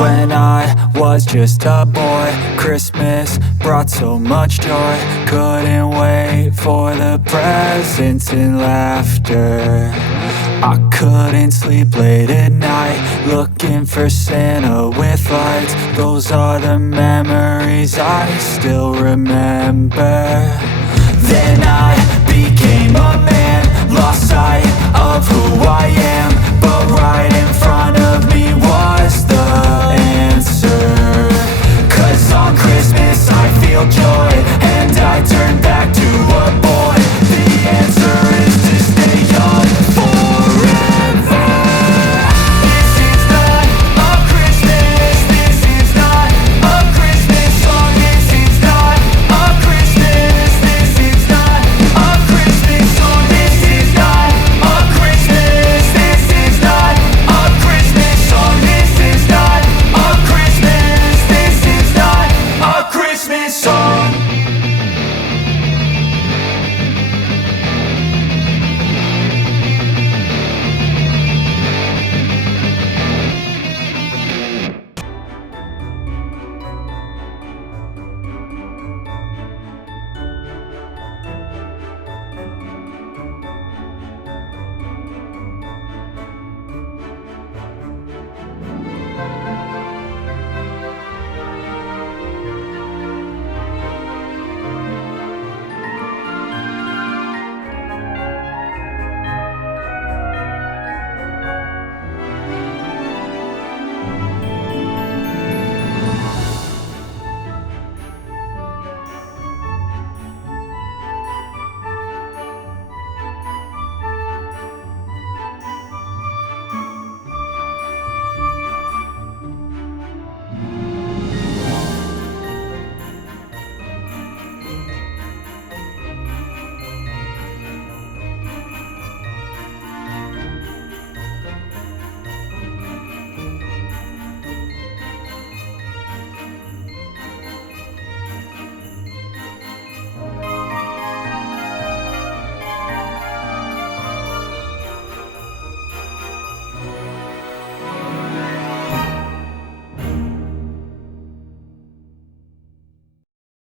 When I was just a boy, Christmas brought so much joy. Couldn't wait for the presents and laughter. I couldn't sleep late at night, looking for Santa with lights. Those are the memories I still remember. Then I became a man, lost sight of who I am.